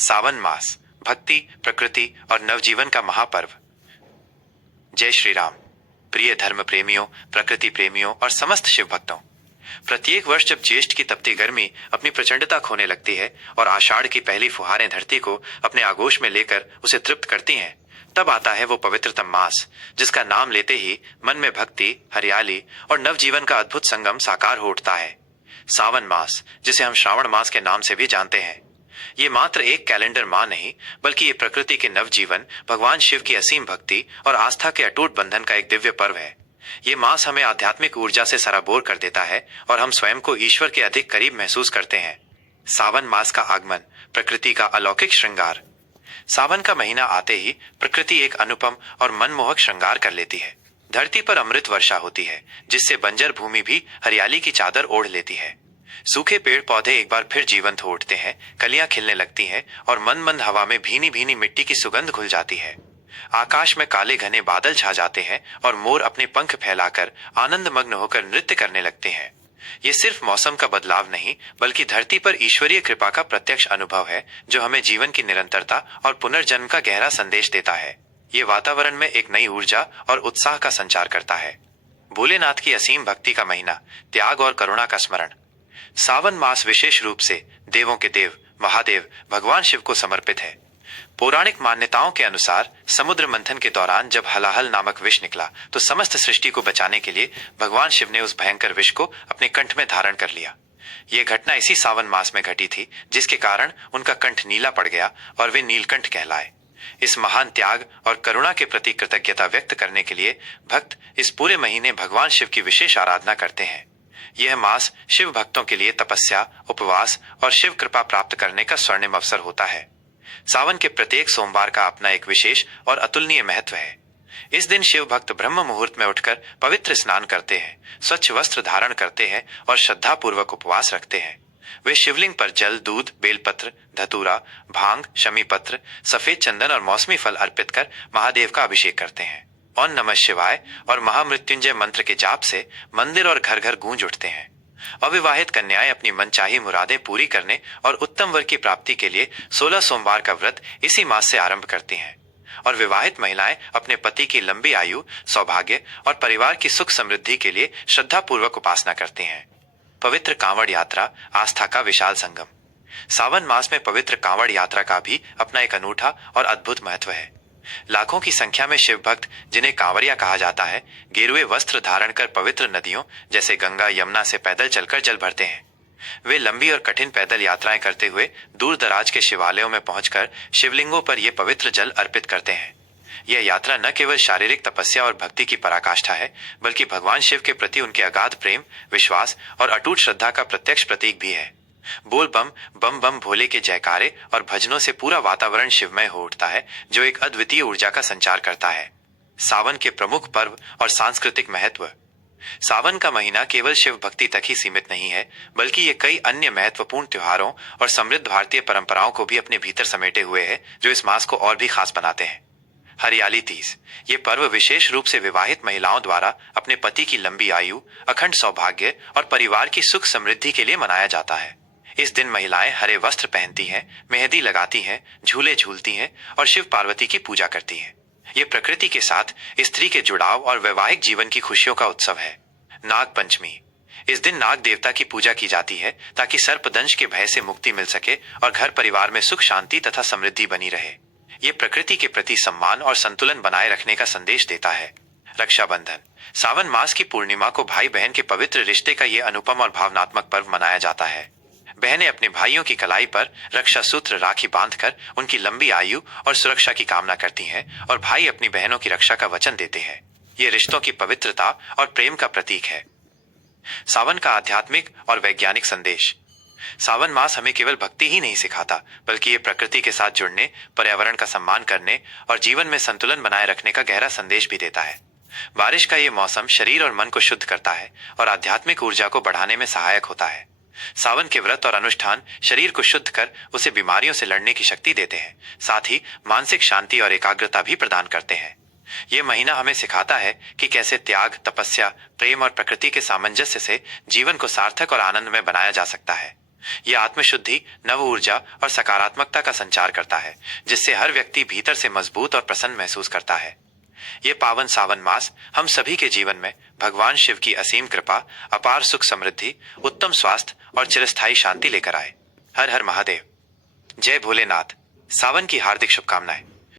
सावन मास, भक्ति, प्रकृति और नवजीवन का महापर्व। जय श्री राम। प्रिय धर्म प्रेमियों, प्रकृति प्रेमियों और समस्त शिव भक्तों, प्रत्येक वर्ष जब ज्येष्ठ की तपती गर्मी अपनी प्रचंडता खोने लगती है और आषाढ़ की पहली फुहारें धरती को अपने आगोश में लेकर उसे तृप्त करती हैं, तब आता है वो पवित्रतम मास जिसका नाम लेते ही मन में भक्ति, हरियाली और नवजीवन का अद्भुत संगम साकार हो उठता है। सावन मास, जिसे हम श्रावण मास के नाम से भी जानते हैं, ये मात्र एक कैलेंडर माह नहीं, बल्कि ये प्रकृति के नवजीवन, भगवान शिव की असीम भक्ति और आस्था के अटूट बंधन का एक दिव्य पर्व है। ये मास हमें आध्यात्मिक ऊर्जा से सराबोर कर देता है और हम स्वयं को ईश्वर के अधिक करीब महसूस करते हैं। सावन मास का आगमन, प्रकृति का अलौकिक श्रृंगार। सावन का महीना आते ही प्रकृति एक अनुपम और मनमोहक श्रृंगार कर लेती है। धरती पर अमृत वर्षा होती है, जिससे बंजर भूमि भी हरियाली की चादर ओढ़ लेती है। सूखे पेड़ पौधे एक बार फिर जीवंत हो उठते हैं, कलियां खिलने लगती हैं और मंद मंद हवा में भीनी भीनी मिट्टी की सुगंध घुल जाती है। आकाश में काले घने बादल छा जाते हैं और मोर अपने पंख फैलाकर आनंद मग्न होकर नृत्य करने लगते हैं। ये सिर्फ मौसम का बदलाव नहीं, बल्कि धरती पर ईश्वरीय कृपा का प्रत्यक्ष अनुभव है, जो हमें जीवन की निरंतरता और पुनर्जन्म का गहरा संदेश देता है। ये वातावरण में एक नई ऊर्जा और उत्साह का संचार करता है। भोलेनाथ की असीम भक्ति का महीना, त्याग और करुणा का स्मरण। सावन मास विशेष रूप से देवों के देव महादेव भगवान शिव को समर्पित है। पौराणिक मान्यताओं के अनुसार समुद्र मंथन के दौरान जब हलाहल नामक विष निकला, तो समस्त सृष्टि को बचाने के लिए भगवान शिव ने उस भयंकर विष को अपने कंठ में धारण कर लिया। यह घटना इसी सावन मास में घटी थी, जिसके कारण उनका कंठ नीला पड़ गया और वे नीलकंठ कहलाए। इस महान त्याग और करुणा के प्रति कृतज्ञता व्यक्त करने के लिए भक्त इस पूरे महीने भगवान शिव की विशेष आराधना करते हैं। यह मास शिव भक्तों के लिए तपस्या, उपवास और शिव कृपा प्राप्त करने का स्वर्णिम अवसर होता है। सावन के प्रत्येक सोमवार का अपना एक विशेष और अतुलनीय महत्व है। इस दिन शिव भक्त ब्रह्म मुहूर्त में उठकर पवित्र स्नान करते हैं, स्वच्छ वस्त्र धारण करते हैं और श्रद्धा पूर्वक उपवास रखते हैं। वे शिवलिंग पर जल, दूध, बेलपत्र, धतूरा, भांग, शमी पत्र, सफेद चंदन और मौसमी फल अर्पित कर महादेव का अभिषेक करते हैं। ओम नमः शिवाय और महामृत्युंजय मंत्र के जाप से मंदिर और घर घर गूंज उठते हैं। अविवाहित कन्याएं अपनी मनचाही मुरादें पूरी करने और उत्तम वर की प्राप्ति के लिए 16 सोमवार का व्रत इसी मास से आरंभ करती हैं, और विवाहित महिलाएं अपने पति की लंबी आयु, सौभाग्य और परिवार की सुख समृद्धि के लिए श्रद्धा पूर्वक उपासना करती हैं। पवित्र कांवड़ यात्रा, आस्था का विशाल संगम। सावन मास में पवित्र कांवड़ यात्रा का भी अपना एक अनूठा और अद्भुत महत्व है। लाखों की संख्या में शिव भक्त, जिन्हें कांवरिया कहा जाता है, गेरुए वस्त्र धारण कर पवित्र नदियों जैसे गंगा, यमुना से पैदल चलकर जल भरते हैं। वे लंबी और कठिन पैदल यात्राएं करते हुए दूर दराज के शिवालयों में पहुंचकर शिवलिंगों पर यह पवित्र जल अर्पित करते हैं। यह यात्रा न केवल शारीरिक तपस्या और भक्ति की पराकाष्ठा है, बल्कि भगवान शिव के प्रति उनके अगाध प्रेम, विश्वास और अटूट श्रद्धा का प्रत्यक्ष प्रतीक भी है। बोल बम बम बम भोले के जयकारे और भजनों से पूरा वातावरण शिवमय हो उठता है, जो एक अद्वितीय ऊर्जा का संचार करता है। सावन के प्रमुख पर्व और सांस्कृतिक महत्व। सावन का महीना केवल शिव भक्ति तक ही सीमित नहीं है, बल्कि ये कई अन्य महत्वपूर्ण त्योहारों और समृद्ध भारतीय परंपराओं को भी अपने भीतर समेटे हुए है, जो इस मास को और भी खास बनाते हैं। हरियाली तीज। ये पर्व विशेष रूप से विवाहित महिलाओं द्वारा अपने पति की लंबी आयु, अखंड सौभाग्य और परिवार की सुख समृद्धि के लिए मनाया जाता है। इस दिन महिलाएं हरे वस्त्र पहनती हैं, मेहंदी लगाती हैं, झूले झूलती हैं और शिव पार्वती की पूजा करती हैं। ये प्रकृति के साथ स्त्री के जुड़ाव और वैवाहिक जीवन की खुशियों का उत्सव है। नाग पंचमी। इस दिन नाग देवता की पूजा की जाती है, ताकि सर्पदंश के भय से मुक्ति मिल सके और घर परिवार में सुख, शांति तथा समृद्धि बनी रहे। ये प्रकृति के प्रति सम्मान और संतुलन बनाए रखने का संदेश देता है। रक्षाबंधन। सावन मास की पूर्णिमा को भाई बहन के पवित्र रिश्ते का ये अनुपम और भावनात्मक पर्व मनाया जाता है। बहनें अपने भाइयों की कलाई पर रक्षा सूत्र, राखी बांधकर उनकी लंबी आयु और सुरक्षा की कामना करती हैं, और भाई अपनी बहनों की रक्षा का वचन देते हैं। ये रिश्तों की पवित्रता और प्रेम का प्रतीक है। सावन का आध्यात्मिक और वैज्ञानिक संदेश। सावन मास हमें केवल भक्ति ही नहीं सिखाता, बल्कि ये प्रकृति के साथ जुड़ने, पर्यावरण का सम्मान करने और जीवन में संतुलन बनाए रखने का गहरा संदेश भी देता है। बारिश का ये मौसम शरीर और मन को शुद्ध करता है और आध्यात्मिक ऊर्जा को बढ़ाने में सहायक होता है। सावन के व्रत और अनुष्ठान शरीर को शुद्ध कर उसे बीमारियों से लड़ने की शक्ति देते हैं, साथ ही मानसिक शांति और एकाग्रता भी प्रदान करते हैं। ये महीना हमें सिखाता है कि कैसे त्याग, तपस्या, प्रेम और प्रकृति के सामंजस्य से जीवन को सार्थक और आनंदमय बनाया जा सकता है। यह आत्मशुद्धि, नव ऊर्जा और सकारात्मकता का संचार करता है, जिससे हर व्यक्ति भीतर से मजबूत और प्रसन्न महसूस करता है। ये पावन सावन मास हम सभी के जीवन में भगवान शिव की असीम कृपा, अपार सुख समृद्धि, उत्तम स्वास्थ्य और चिरस्थायी शांति लेकर आए। हर हर महादेव। जय भोलेनाथ। सावन की हार्दिक शुभकामनाएं।